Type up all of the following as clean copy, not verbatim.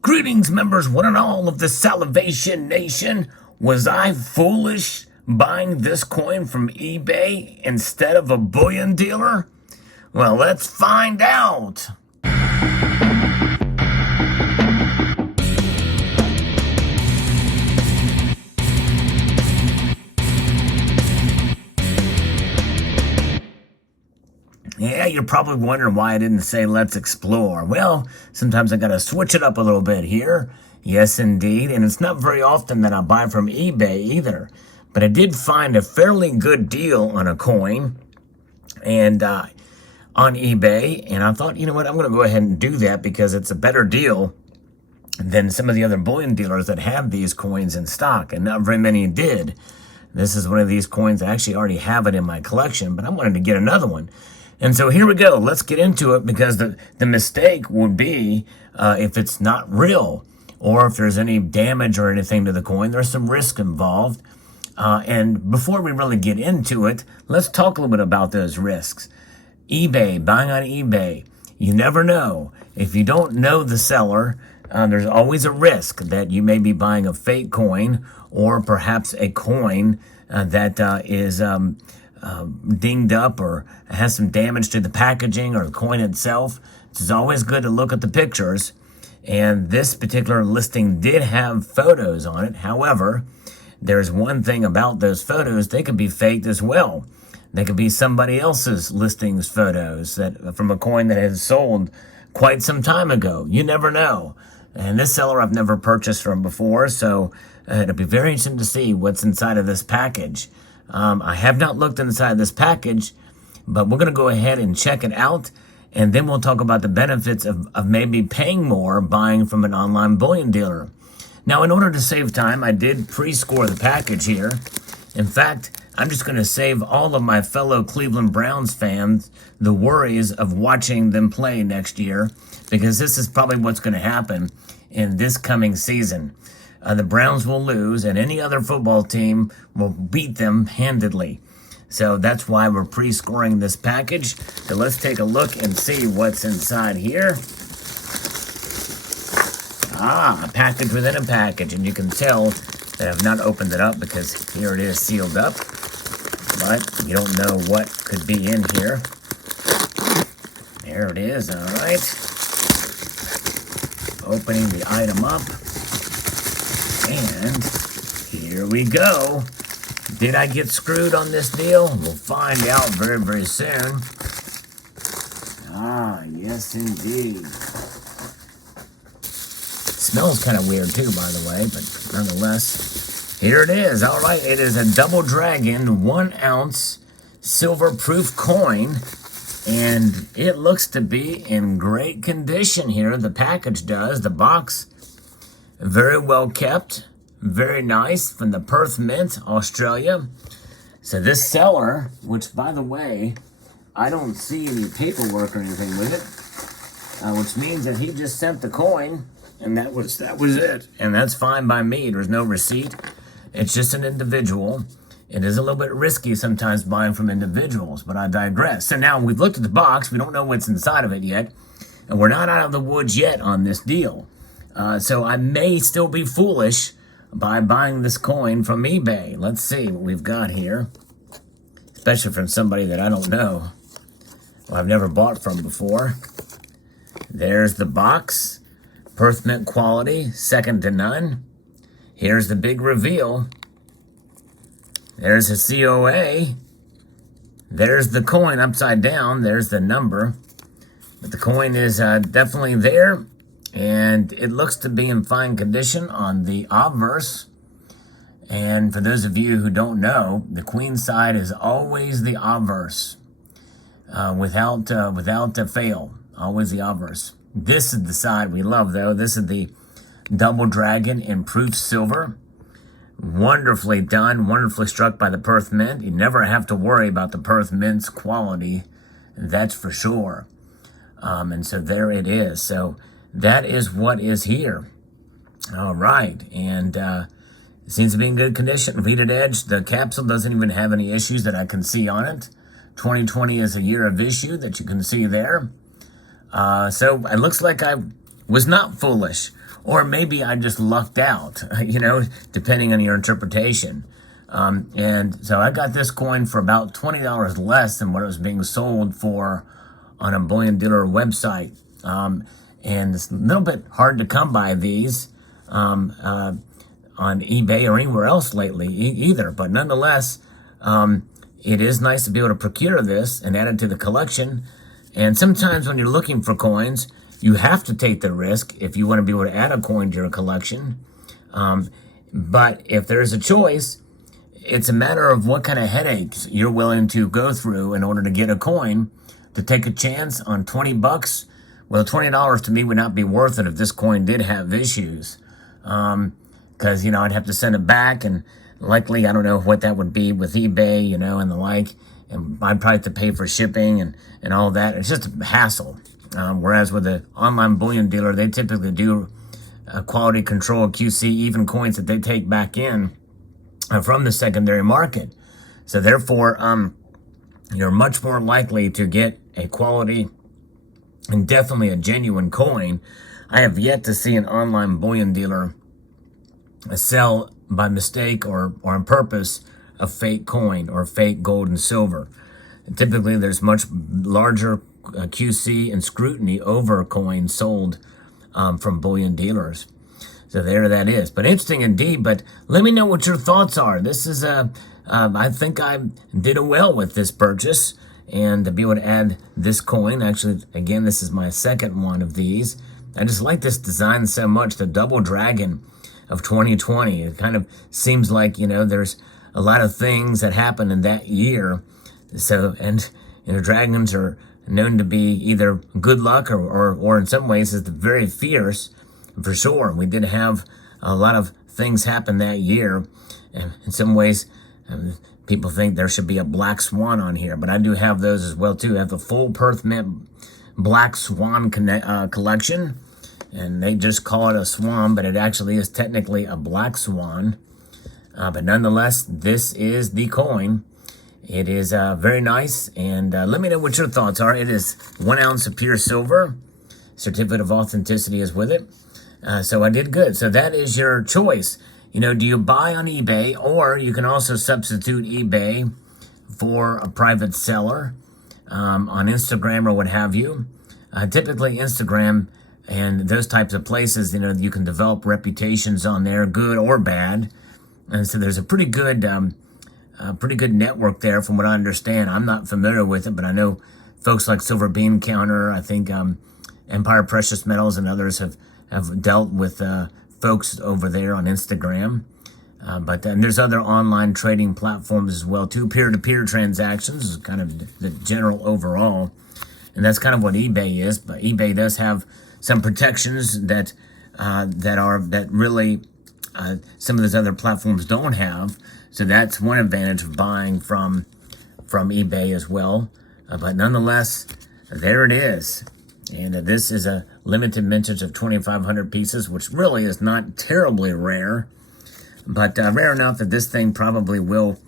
Greetings, members, one and all of the Salivation Nation. Was I foolish buying this coin from eBay instead of a bullion dealer? Well, let's find out. Yeah, you're probably wondering why I didn't say let's explore. Well, sometimes I gotta switch it up a little bit here. Yes, indeed. And it's not very often that I buy from eBay either. But I did find a fairly good deal on a coin and on eBay. And I thought, you know what, I'm gonna go ahead and do that because it's a better deal than some of the other bullion dealers that have these coins in stock. And not very many did. This is one of these coins. I actually already have it in my collection, but I wanted to get another one. And so here we go. Let's get into it because the mistake would be if it's not real or if there's any damage or anything to the coin. There's some risk involved. And before we really get into it, let's talk a little bit about those risks. eBay, buying on eBay. You never know. If you don't know the seller, there's always a risk that you may be buying a fake coin or perhaps a coin that is dinged up or has some damage to the packaging or the coin itself. It's always good to look at the pictures. And this particular listing did have photos on it. However, there's one thing about those photos. They could be faked as well. They could be somebody else's listings photos that from a coin that has sold quite some time ago. You never know. And this seller I've never purchased from before, so it'll be very interesting to see what's inside of this package. I have not looked inside this package, but we're going to go ahead and check it out, and then we'll talk about the benefits of maybe paying more buying from an online bullion dealer. Now, in order to save time, I did pre-score the package here. In fact, I'm just going to save all of my fellow Cleveland Browns fans the worries of watching them play next year, because this is probably what's going to happen in this coming season. The Browns will lose, and any other football team will beat them handedly. So that's why we're pre-scoring this package. So let's take a look and see what's inside here. A package within a package, and you can tell that I've not opened it up because here it is sealed up. But you don't know what could be in here. There it is, all right. Opening the item up. And here we go. Did I get screwed on this deal? We'll find out very, very soon. Yes, indeed. Smells kind of weird too, by the way, but nonetheless, here it is. All right, it is a Double Dragon 1 ounce silver proof coin, and it looks to be in great condition here. The package does. The box, very well kept, very nice, from the Perth Mint, Australia. So this seller, which by the way, I don't see any paperwork or anything with it, which means that he just sent the coin, and that was it. And that's fine by me. There's no receipt. It's just an individual. It is a little bit risky sometimes buying from individuals, but I digress. So now we've looked at the box. We don't know what's inside of it yet, and we're not out of the woods yet on this deal. So I may still be foolish by buying this coin from eBay. Let's see what we've got here, especially from somebody that I don't know, or I've never bought from before. There's the box, Perth Mint quality, second to none. Here's the big reveal. There's a COA. There's the coin upside down. There's the number. But the coin is definitely there. And it looks to be in fine condition on the obverse. And for those of you who don't know, the queen side is always the obverse. Without a fail. Always the obverse. This is the side we love, though. This is the Double Dragon in proof silver. Wonderfully done. Wonderfully struck by the Perth Mint. You never have to worry about the Perth Mint's quality. That's for sure. And so there it is. So that is what is here. All right. And it seems to be in good condition. Pleated edge. The capsule doesn't even have any issues that I can see on it. 2020 is a year of issue that you can see there. So it looks like I was not foolish, or maybe I just lucked out, depending on your interpretation. And so I got this coin for about $20 less than what it was being sold for on a bullion dealer website. And it's a little bit hard to come by these on eBay or anywhere else lately either. But nonetheless, it is nice to be able to procure this and add it to the collection. And sometimes when you're looking for coins, you have to take the risk if you want to be able to add a coin to your collection. But if there's a choice, it's a matter of what kind of headaches you're willing to go through in order to get a coin. To take a chance on $20, well, $20 to me would not be worth it if this coin did have issues. Because, I'd have to send it back, and likely, I don't know what that would be with eBay, and the like. And I'd probably have to pay for shipping and all that. It's just a hassle. Whereas with an online bullion dealer, they typically do quality control, QC, even coins that they take back in from the secondary market. So therefore, you're much more likely to get a quality and definitely a genuine coin. I have yet to see an online bullion dealer sell by mistake or on purpose a fake coin or fake gold and silver. And typically, there's much larger QC and scrutiny over coins sold from bullion dealers. So there that is. But interesting indeed. But let me know what your thoughts are. This is I think I did well with this purchase, and to be able to add this coin. Actually, again, this is my second one of these. I just like this design so much. The double dragon of 2020. It kind of seems like, there's a lot of things that happened in that year. So, and dragons are known to be either good luck or in some ways is very fierce, for sure. We did have a lot of things happen that year. And in some ways, people think there should be a black swan on here, but I do have those as well too. I have the full Perth Mint Black Swan collection, and they just call it a swan, but it actually is technically a black swan. But nonetheless, this is the coin. It is very nice, and let me know what your thoughts are. It is 1 ounce of pure silver. Certificate of authenticity is with it. So I did good. So that is your choice. Do you buy on eBay, or you can also substitute eBay for a private seller on Instagram or what have you. Typically Instagram and those types of places, you can develop reputations on there, good or bad. And so there's a pretty good network there from what I understand. I'm not familiar with it, but I know folks like Silver Bean Counter, I think Empire Precious Metals and others have dealt with folks over there on Instagram. But then there's other online trading platforms as well too. Peer-to-peer transactions is kind of the general overall. And that's kind of what eBay is. But eBay does have some protections that really some of those other platforms don't have. So that's one advantage of buying from eBay as well. But nonetheless, there it is. And this is a limited mintage of 2,500 pieces, which really is not terribly rare, but rare enough that this thing probably will,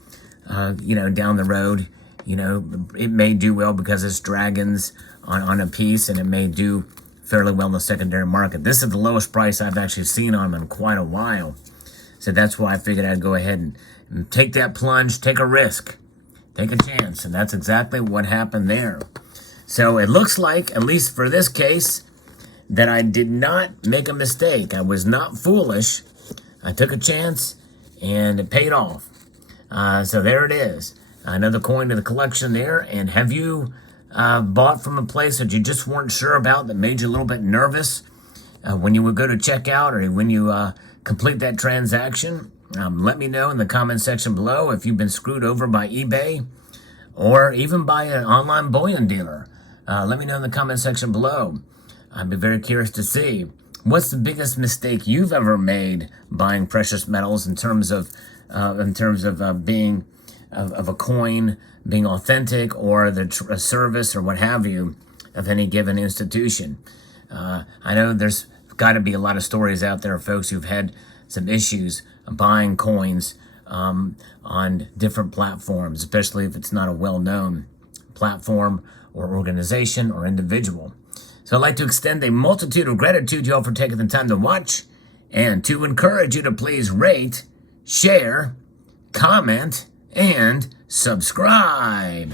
down the road, it may do well because it's dragons on a piece, and it may do fairly well in the secondary market. This is the lowest price I've actually seen on them in quite a while. So that's why I figured I'd go ahead and take that plunge, take a risk, take a chance. And that's exactly what happened there. So it looks like, at least for this case, that I did not make a mistake. I was not foolish. I took a chance, and it paid off. So there it is. Another coin to the collection there. And have you bought from a place that you just weren't sure about, that made you a little bit nervous when you would go to checkout or when you complete that transaction? Let me know in the comment section below if you've been screwed over by eBay or even by an online bullion dealer. Let me know in the comment section below. I'd be very curious to see what's the biggest mistake you've ever made buying precious metals in terms of being of a coin being authentic, or a service or what have you of any given institution. I know there's got to be a lot of stories out there of folks who've had some issues buying coins on different platforms, especially if it's not a well-known platform or organization or individual. So I'd like to extend a multitude of gratitude to you all for taking the time to watch, and to encourage you to please rate, share, comment, and subscribe.